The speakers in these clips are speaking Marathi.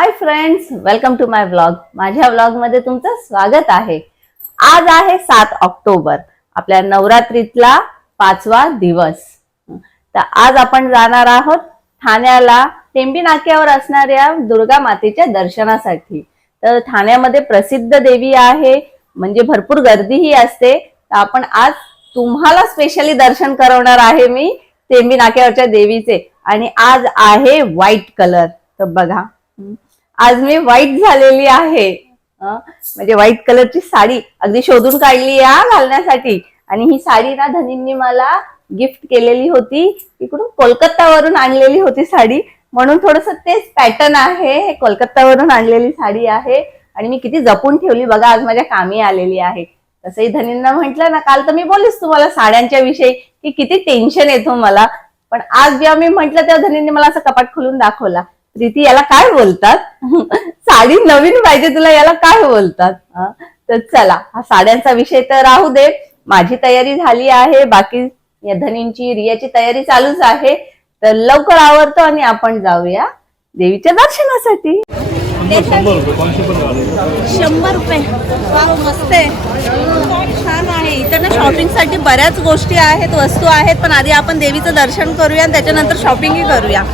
High friends, welcome to my vlog. माझ्या व्लॉग मध्ये तुमचं स्वागत आहे। आज आहे 7 ऑक्टोबर, आपल्या नवरात्रीतला 5वा दिवस। तर आज आपण जाणार आहोत ठाण्याला टेंबी नाक्यावर असणाऱ्या दुर्गा मातेच्या दर्शनासाठी। तर ठाण्यामध्ये प्रसिद्ध देवी आहे, म्हणजे भरपूर गर्दीही असते। तर आपण आज तुम्हाला स्पेशली दर्शन करवणार आहे मी टेंबी नाक्यावरच्या देवीचे। आणि आज आहे व्हाईट कलर। तर बघा, आज मी व्हाईट झालेली आहे, म्हणजे व्हाईट कलरची साडी अगदी शोधून काढली घालण्यासाठी। आणि ही साडी ना धनींनी मला गिफ्ट केलेली होती, इकडून कोलकातावरून आणलेली होती साडी, म्हणून थोडस तेच पॅटर्न आहे। हे कोलकातावरून आणलेली साडी आहे आणि मी किती जपून ठेवली बघा, आज माझ्या कामी आलेली आहे। तसंही धनींना म्हटलं ना, काल तर मी बोललीस तुम्हाला साड्यांच्या विषयी की किती टेन्शन येतो मला, पण आज जेव्हा मी म्हटलं तेव्हा धनींनी मला असं कपाट खोलून दाखवला। प्रीती, याला काय बोलतात? साडी नवीन पाहिजे तुला, याला काय बोलतात? तर चला, हा साड्यांचा विषय तर राहू दे। माझी तयारी झाली आहे, बाकी या धनींची रियाची तयारी चालूच आहे। तर लवकर आवरतो आणि आपण जाऊया देवीच्या दर्शनासाठी। 100 रुपये। वाव, मस्त आहे, छान आहे। इथं ना शॉपिंग साठी बऱ्याच गोष्टी आहेत, वस्तू आहेत, पण आधी आपण देवीचं दर्शन करूया आणि त्याच्यानंतर शॉपिंगही करूया।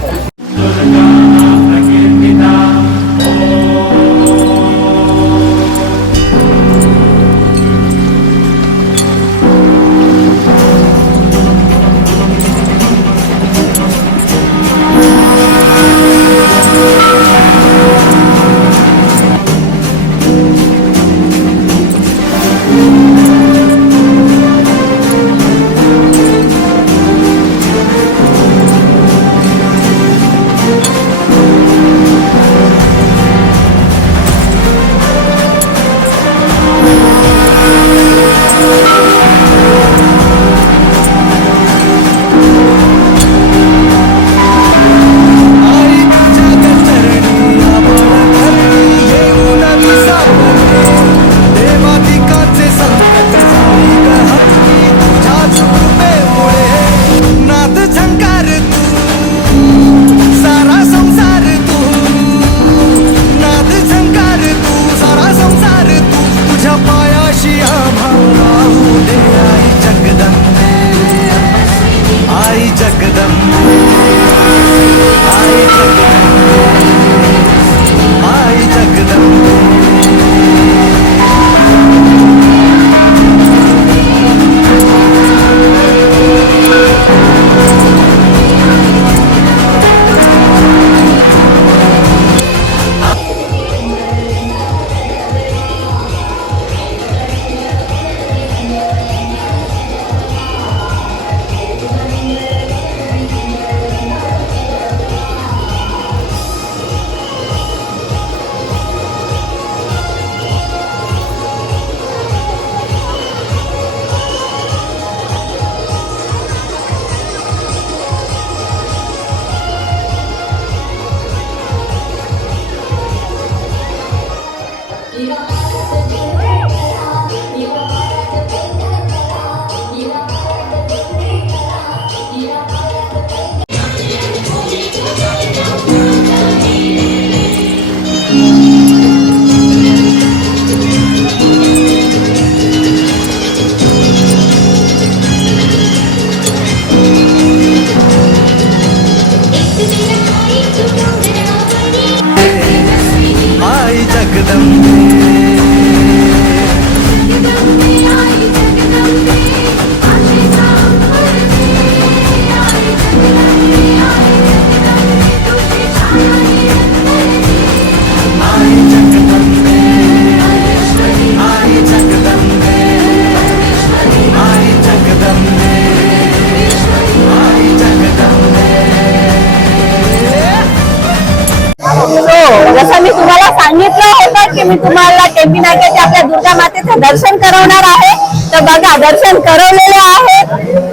जसं मी तुम्हाला सांगितलं होतं की मी तुम्हाला टेंबी नाक्याच्या आपल्या दुर्गा मातेचं दर्शन करवणार आहे। तर बघा, दर्शन करवलेले आहे।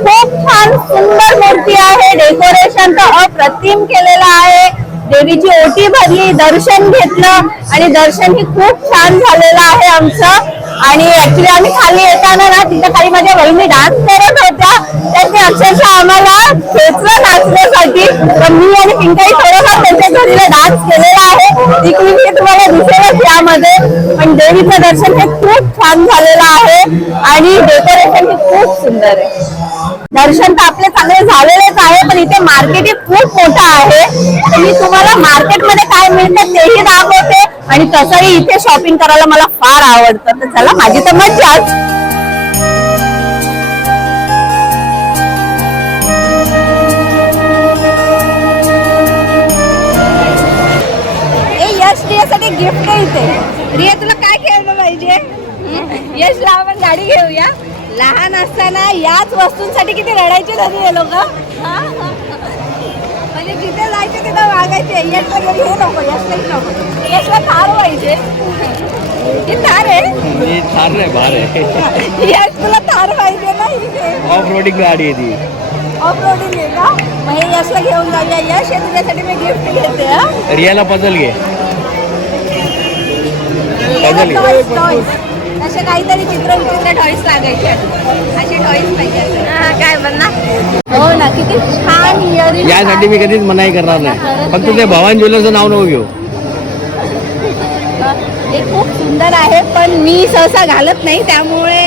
खूप छान सुंदर मूर्ती आहे, डेकोरेशन तर अप्रतिम केलेलं आहे। देवीची ओटी भरली, दर्शन घेतलं आणि दर्शन ही खूप छान झालेलं आहे आमचं। आणि ऍक्च्युली आम्ही खाली येताना ना तिच्या खाली माझ्या बहिणी डान्स करत होत्या, त्यांनी अक्षरशः आम्हाला खेचलं नाचण्यासाठी. पण मी आणि पिंकाई थोडासा त्यांच्या घरीला डान्स केलेला आहे, ती क्लिप मी तुम्हाला दिसेलच यामध्ये. पण देवीचं दर्शन हे खूप छान झालेलं आहे आणि डेकोरेशन हे खूप सुंदर आहे. दर्शन तर आपले चांगले झालेलेच आहे, पण इथे मार्केट हे खूप मोठं आहे. तर मी तुम्हाला मार्केटमध्ये काय मिळतं तेही दाखवते आणि तसंही इथे शॉपिंग करायला मला फार आवडतं. तर चला, माझी तर मज्जाच. यश रियासाठी गिफ्ट आहे इथे. रिया, तुला काय खेळलं पाहिजे? यशला आपण गाडी घेऊया. लहान असताना याच वस्तूंसाठी किती रडायचे तरी हे लोक. म्हणजे जिथे जायचे तिथं मागायचे. यशला घरी हे नको, यशलाही नको, यशला थार पाहिजे. ही थार आहे, थार नाही बार आहे. यश तुला थार पाहिजे ना? ऑफ रोडिंग गाडी आहे ती. ऑफ रोडिंग आहे का? मग हे यशला घेऊन जाऊया. यश हे तुझ्यासाठी मी गिफ्ट घेते. हा, रियाला पजल घे. असे काहीतरी चित्र विचित्र टॉईस लागायचे, असे टॉईस पाहिजे. काय म्हणणार? हो ना, किती छान इयरिंग. यासाठी मी कधीच मनाई करणार नाही, फक्त ते भवानी ज्वेलर्सचं नाव नको घेऊ. ते खूप सुंदर आहे, पण मी सहसा घालत नाही, त्यामुळे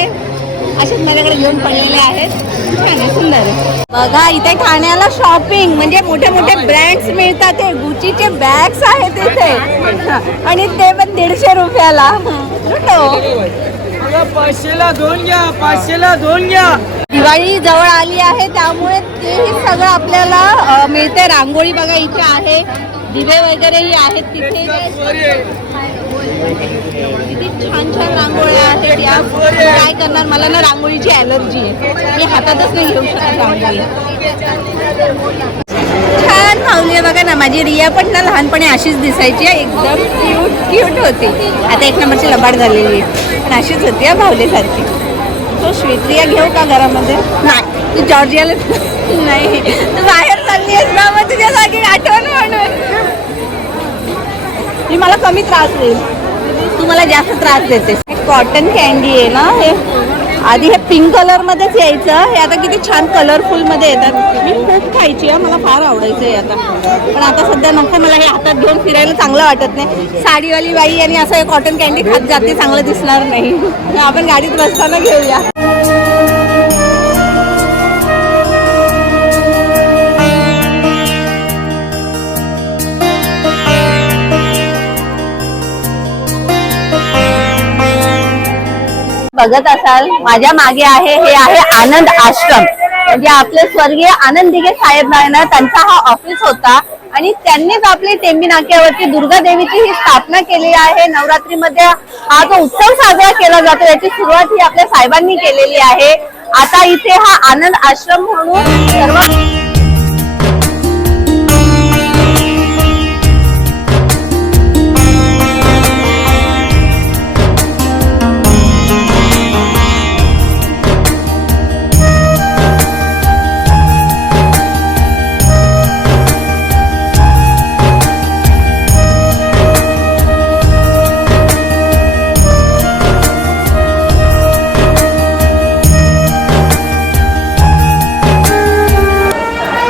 असेच माझ्याकडे घेऊन पडलेले आहेत. छान आहे, सुंदर आहे. बघा, इथे ठाण्याला शॉपिंग म्हणजे मोठे मोठे ब्रँड्स मिळतात. ते गुचीचे बॅग्स आहेत इथे आणि ते पण 150 रुपयाला. 500ला 2 घ्या, 500ला 2 घ्या. दिवाळी जवळ आली आहे, त्यामुळे तेही सगळं आपल्याला मिळते. रांगोळी बघा इथे आहे, दिवे वगैरेही आहेत तिथे. किती छान छान रांगोळ्या आहेत या. काय करणार, मला ना रांगोळीची ॲलर्जी आहे, मी हातातच नाही घेऊ शकत रांगोळी. छान माऊली आहे बघा ना. माझी रिया पण ना लहानपणी अशीच दिसायची, एकदम क्यूट होती. आता 1 नंबरची लबाड झालेली आहे, पण अशीच होती भावलेसारखी. तो स्वीट. रिया घेऊ का घरामध्ये? नाही, तू जॉर्जियाला नाही, तू बाहेर चालली आहेस ना, मग तुझ्यासारखी आठवण म्हणून. ही मला कमी त्रास देईल, तू मला जास्त त्रास देतेस. कॉटन कॅन्डी आहे ना हे. आधी हे पिंक कलर मध्येच यायचं, हे आता किती छान कलरफुल मध्ये येतात. मी खूप खायची आहे, मला फार आवडायचं आहे आता, पण आता सध्या नको. मला हे हातात घेऊन फिरायला चांगलं वाटत नाही. साडीवाली बाई आणि असं हे कॉटन कॅन्डी खात जाते, चांगलं दिसणार नाही. आपण गाडीत बसताना घेऊया. बघत असाल माझ्या मागे आहे, हे आहे आनंद आश्रम. म्हणजे आपले स्वर्गीय आनंद दिघे साहेब ना, त्यांचा हा ऑफिस होता आणि त्यांनीच आपली टेंबी नाक्यावरती दुर्गा देवीची ही स्थापना केली आहे. नवरात्रीमध्ये हा जो उत्सव साजरा केला जातो, याची सुरुवात ही आपल्या साहेबांनी केलेली आहे. आता इथे हा आनंद आश्रम म्हणून सर्व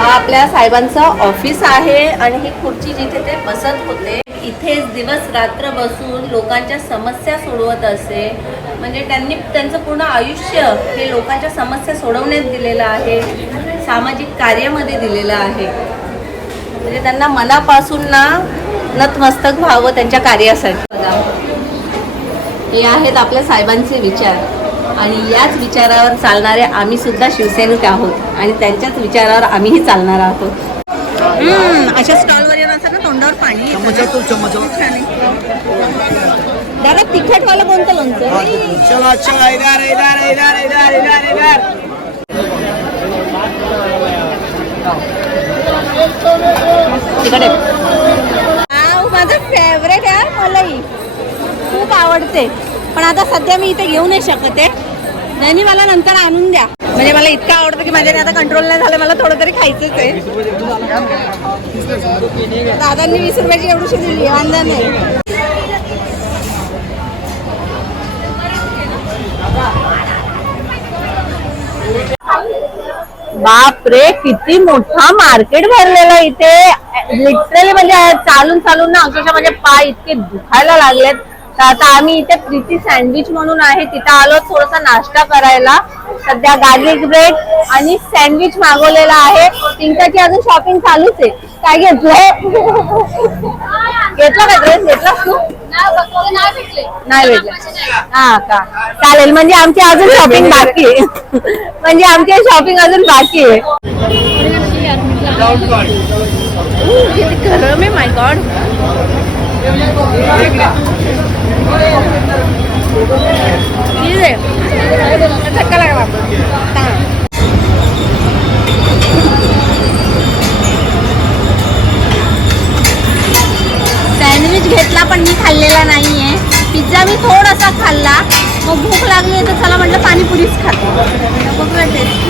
आपल्या साहेबांचं ऑफिस आहे आणि ही खुर्ची जिथे ते बसत होते, इथेच दिवस रात्र बसून लोकांच्या समस्या सोडवत असे. म्हणजे त्यांनी त्यांचं पूर्ण आयुष्य हे लोकांच्या समस्या सोडवण्यात दिलेलं आहे, सामाजिक कार्यामध्ये दिलेलं आहे. म्हणजे त्यांना मनापासून ना नतमस्तक व्हावं त्यांच्या कार्यासाठी. हे आहेत आपल्या साहेबांचे विचार आणि याच विचारावर चालणारे आम्ही सुद्धा शिवसैनिक आहोत आणि त्यांच्याच विचारावर आम्हीही चालणार आहोत. अशा स्टॉलवर येऊन असं ना तोंडावर पाणी. दादा, तिखटवाला कोणतं लोणचं? तिकडे माझं फेवरेट आहे, मलाही खूप आवडते. पण आता सध्या मी इथे घेऊ नाही शकत आहे, नाही मला नंतर आणून द्या. म्हणजे मला इतकं आवडतं की माझ्याने आता कंट्रोल नाही झालं, मला थोडं तरी खायचंच आहे. दादांनी 20 रुपयाची एवढीशी दिली, वांदा नाही. बाप रे, किती मोठा मार्केट भरलेला इथे. लिटरली म्हणजे चालून चालून ना अक्षरशः माझे पाय इतके दुखायला लागलेत. तर आता आम्ही इथे प्रीती सँडविच म्हणून आहे तिथे आलो थोडासा नाश्ता करायला. सध्या गार्लिक ब्रेड आणि सँडविच मागवलेला आहे. पिंकाची अजून शॉपिंग चालूच आहे. काय घेतलं? घेतला का ड्रेस? घेतलास तू? नाही भेटले. हा का, चालेल. म्हणजे आमची अजून शॉपिंग बाकी आहे. म्हणजे आमची शॉपिंग अजून बाकी आहे. किती गरम आहे, माय गॉड. धक्का लागला. सँडविच घेतला पण मी खाल्लेला नाहीये. पिझ्झा मी थोडासा खाल्ला. मग भूक लागली तर चला म्हटलं पाणीपुरीच खाते. बघूया टेस्ट.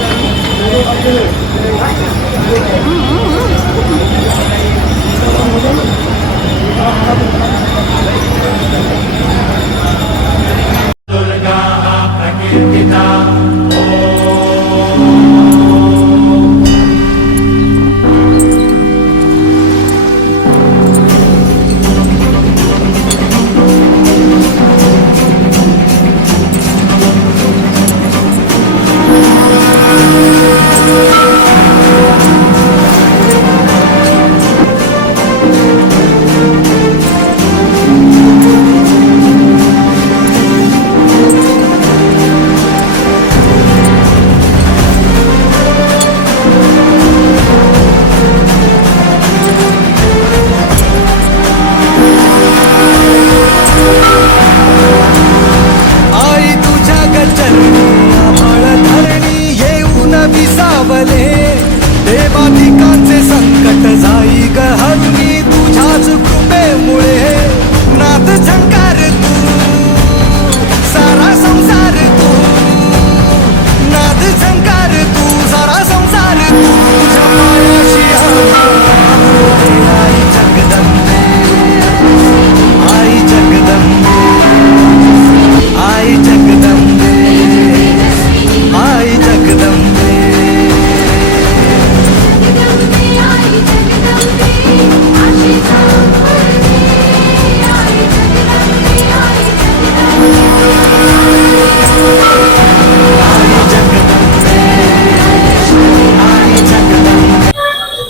देवाधिकांचे संकट जाई ग हरुनी तुझ्याच कृपेमुळे. नाद झंकार तू सारा संसार तू, नाद झंकार तू सारा संसार तू. तुझ्या पायाशी आई जगदंबे, आई जगदंबे, आई जगदंबे, आई जगदंबे.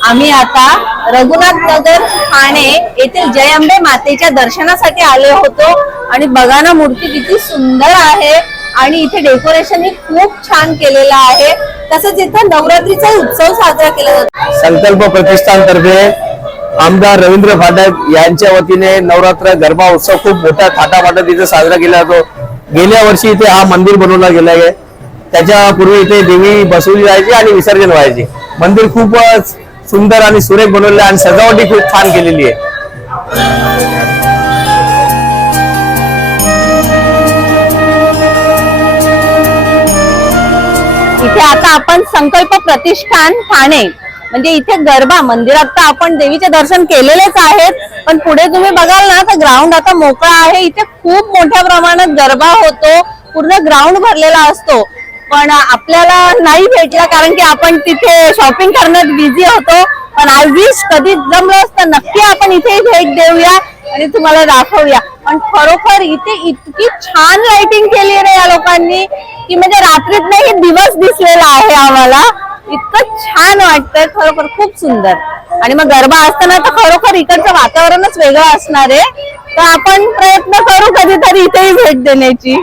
आम्ही आता रघुनाथ नगर ठाणे येथील जय अंबे मातेच्या दर्शनासाठी आले होतो. आणि बघा ना, मूर्ती किती सुंदर आहे आणि इथे डेकोरेशन ही खूप छान केलेलं आहे. तसंच इथे नवरात्रीचा उत्सव साजरा केला जातो. संकल्प प्रतिष्ठानतर्फे आमदार रवींद्र फाटक यांच्या वतीने नवरात्र गरबा उत्सव खूप मोठ्या थाटामाटात इथे साजरा केला जातो. गेल्या वर्षी इथे हा मंदिर बनवला गेला आहे. त्याच्यापूर्वी इथे देवी बसवली जायची आणि विसर्जन व्हायचे. मंदिर खूपच सुंदर आणि सुरेख बनवले आणि सजावटी खूप छान केलेली आहे. इथे आता आपण संकल्प प्रतिष्ठान ठाणे म्हणजे इथे गरबा मंदिरात तर आपण देवीचे दर्शन केलेलेच आहेत. पण पुढे तुम्ही बघाल ना तर ग्राउंड आता मोकळा आहे. इथे खूप मोठ्या प्रमाणात गरबा होतो. पूर्ण ग्राउंड भरलेला असतो. पण आपल्याला नाही भेटला कारण की आपण तिथे शॉपिंग करण्यात बिझी होतो. पण आय विश कधी जमलं असतं नक्की आपण इथे भेट देऊया आणि तुम्हाला दाखवूया. पण खरोखर इथे इतकी छान लाइटिंग केली आहे या लोकांनी की म्हणजे रात्रीत नाही दिवस दिसलेला आहे आम्हाला. इतकं छान वाटतंय खरोखर, खूप सुंदर. आणि मग गरबा असताना तर खरोखर इकडचं वातावरणच वेगळं असणार आहे. तर आपण प्रयत्न करू कधीतरी इथेही भेट देण्याची.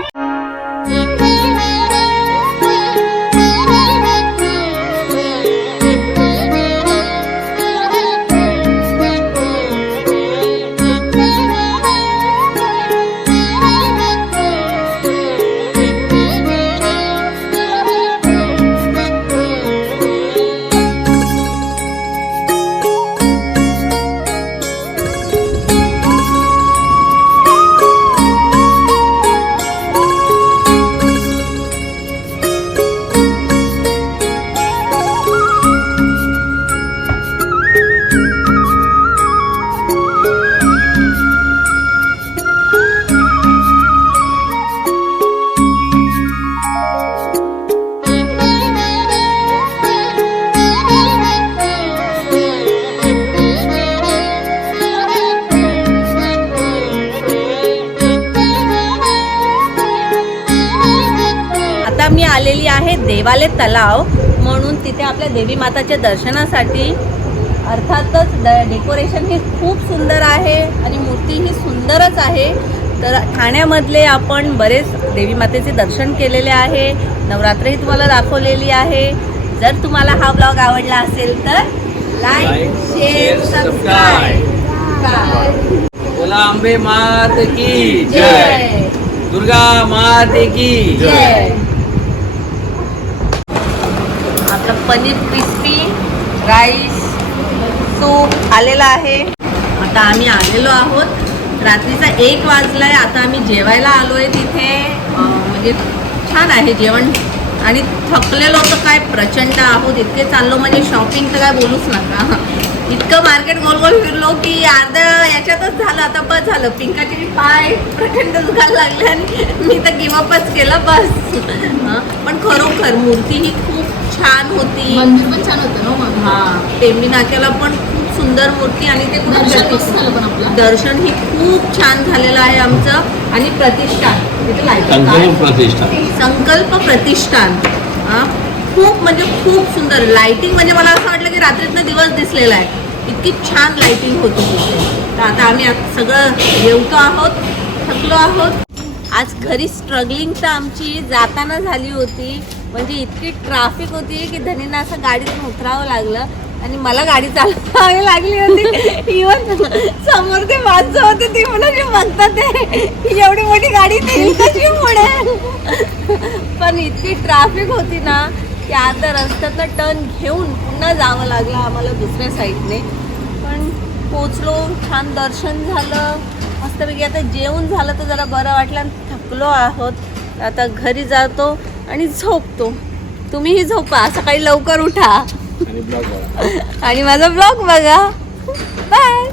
आहे देवाले तलाव म्हणून, तिथे आपल्या देवी माताच्या दर्शनासाठी. अर्थातच डेकोरेशन हे खूप सुंदर आहे आणि मूर्ती ही सुंदरच आहे. तर ठाण्यामधले आपण बरेच देवी मातेचे दर्शन केलेले आहे, नवरात्रही तुम्हाला दाखवलेली आहे. जर तुम्हाला हा ब्लॉग आवडला असेल तर लाईक, शेअर, सबस्क्राईब. बोला अंबे मात की जय. दुर्गा माते की जय. आपलं पनीर क्रिस्पी राईस सूप आलेला आहे. आता आम्ही आलेलो आहोत, रात्रीचा 1 वाजलाय. आता आम्ही जेवायला आलोय तिथे. म्हणजे छान आहे जेवण आणि थकलेलो तर काय प्रचंड आहोत. इतके चाललो म्हणजे शॉपिंग तर काय बोलूच नका. इतकं मार्केट गोल गोल फिरलो की अर्ध्या याच्यातच झालं. आता बस झालं, पिंकाचे पाय प्रचंड दुखायला लागले आणि मी तर गिवअपच केलं बस. पण खरोखर मूर्ती ही खूप छान होती. मंदिर पण छान होतं ना मग. हां, टेंबी नाक्याला पण खूप सुंदर मूर्ती आणि ते दर्शन कसं कुठे झालं पण आपलं? दर्शन ही खूप छान झालेलं आहे आमचं. आणि प्रतिष्ठान तिथे लाईटिंग काय? संकल्प प्रतिष्ठान. खूप म्हणजे खूप सुंदर लाईटिंग. म्हणजे मला असं वाटलं की रात्रीतनं दिवस दिसलेला आहे, इतकी छान लाईटिंग होती तिथे. तर आता आम्ही सगळं जेवतो आहोत, थकलो आहोत. आज घरी स्ट्रगलिंग तर आमची जाताना झाली होती. म्हणजे इतकी ट्रॅफिक होती की धनींना असं गाडीतून उतरावं लागलं आणि मला गाडी चालवावी लागली होती. इव्हन समोर ते माणसं होते ती मला जे बघतात ते एवढी मोठी गाडी नेईल कशी पुढे. पण इतकी ट्रॅफिक होती ना की आता रस्त्यातनं टर्न घेऊन पुन्हा जावं लागलं आम्हाला दुसऱ्या साईडने. पण पोचलो, छान दर्शन झालं मस्तपैकी. आता जेवण झालं तर जरा बरं वाटलं आणि थकलो आहोत. आता घरी जातो आणि झोपतो. तुम्हीही झोपा, सकाळी लवकर उठा आणि माझा ब्लॉग बघा. बाय.